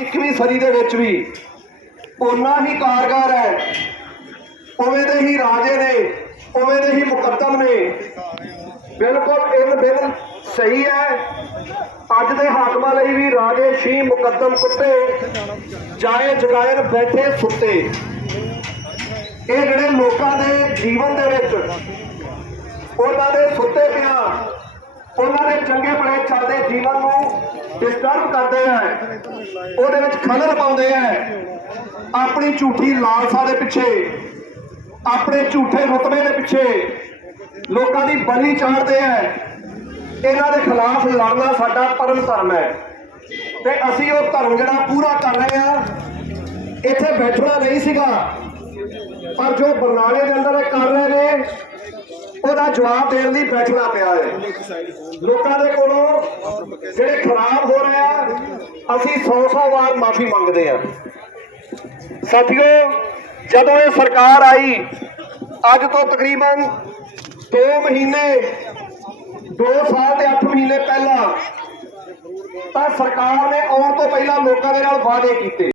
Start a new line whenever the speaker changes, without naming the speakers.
21ਵੀਂ ਸਦੀ ਦੇ ਵਿੱਚ ਵੀ ਉਨਾ ਹੀ ਕਾਰਗਰ ਹੈ। ਉਵੇਂ ਦੇ ਹੀ ਰਾਜੇ ਨੇ, ਉਵੇਂ ਦੇ ਹੀ ਮੁਕੱਦਮ ਨੇ। ਬਿਲਕੁਲ, ਇਹ ਬਿਲ ਸਹੀ ਹੈ। ਅੱਜ ਦੇ ਹਾਕਮਾਂ ਲਈ ਵੀ ਰਾਜੇ ਸ਼ੀ ਮੁਕੱਦਮ ਕੁੱਤੇ, ਜਾਏ ਜਗਾਇਰ ਬੈਠੇ ਸੁੱਤੇ। ਇਹ ਜਿਹੜੇ ਲੋਕਾਂ ਦੇ ਜੀਵਨ ਦੇ ਵਿੱਚ ਉਹਨਾਂ ਦੇ ਸੁੱਤੇ ਪਿਆ, ਉਹਨਾਂ ਦੇ ਚੰਗੇ ਭਲੇ ਚੱਲਦੇ ਜੀਵਨ ਨੂੰ ਡਿਸਟਰਬ ਕਰਦੇ ਆ। ਉਹਦੇ ਵਿੱਚ ਖਲਲ ਪਾਉਂਦੇ ਆ। ਆਪਣੀ ਝੂਠੀ ਲਾਲਸਾ ਦੇ ਪਿੱਛੇ, ਆਪਣੇ ਝੂਠੇ ਰੁਤਬੇ ਦੇ ਪਿੱਛੇ ਲੋਕਾਂ ਦੀ ਬਲੀ ਚਾੜਦੇ ਆ। ਇਹਨਾਂ ਦੇ ਖਿਲਾਫ ਲੜਨਾ ਸਾਡਾ ਪਰਮ ਧਰਮ ਹੈ। ਤੇ ਅਸੀਂ ਉਹ ਧਰਮ ਜਿਹੜਾ ਪੂਰਾ ਕਰ ਰਹੇ ਆ, ਇੱਥੇ ਬੈਠਣਾ ਨਹੀਂ ਸੀਗਾ। ਪਰ ਜੋ ਬਰਨਾਲੇ ਦੇ ਅੰਦਰ ਇਹ ਕਰ ਰਹੇ ਨੇ ਉਹਦਾ ਜਵਾਬ ਦੇਣ ਲਈ ਬੈਠਣਾ ਪਿਆ ਹੈ। ਲੋਕਾਂ ਦੇ ਕੋਲੋਂ ਜਿਹੜੇ ਖਰਾਬ ਹੋ ਰਹੇ ਆ, ਅਸੀਂ 100-100 ਵਾਰ ਮਾਫੀ ਮੰਗਦੇ ਆ। ਸਾਥੀਓ, ਜਦੋਂ ਇਹ ਸਰਕਾਰ ਆਈ, ਅੱਜ ਤੋਂ ਤਕਰੀਬਨ 2 ਮਹੀਨੇ 2 ਸਾਲ ਤੇ 8 ਮਹੀਨੇ ਪਹਿਲਾਂ ਤਾਂ ਸਰਕਾਰ ਨੇ ਆਉਣ ਤੋਂ ਪਹਿਲਾਂ ਲੋਕਾਂ ਦੇ ਨਾਲ ਵਾਅਦੇ ਕੀਤੇ।